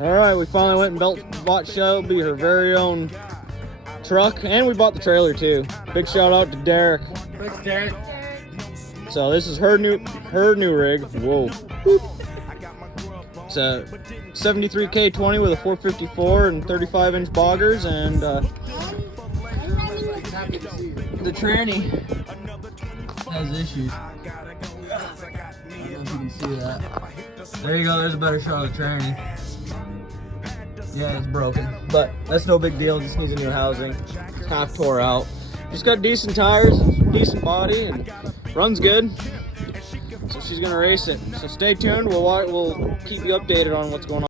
All right, we finally went and bought Shelby her very own truck, and we bought the trailer too. Big shout out to Derek. Thanks, Derek. So this is her new rig. Whoa. It's a 73K20 with a 454 and 35-inch boggers, and the tranny has issues. I don't know if you can see that. There you go, there's a better shot of the tranny. Yeah, it's broken, but that's no big deal. It just needs a new housing. It's half tore out. Just got decent tires, decent body, and runs good. So she's gonna race it. So stay tuned. We'll keep you updated on what's going on.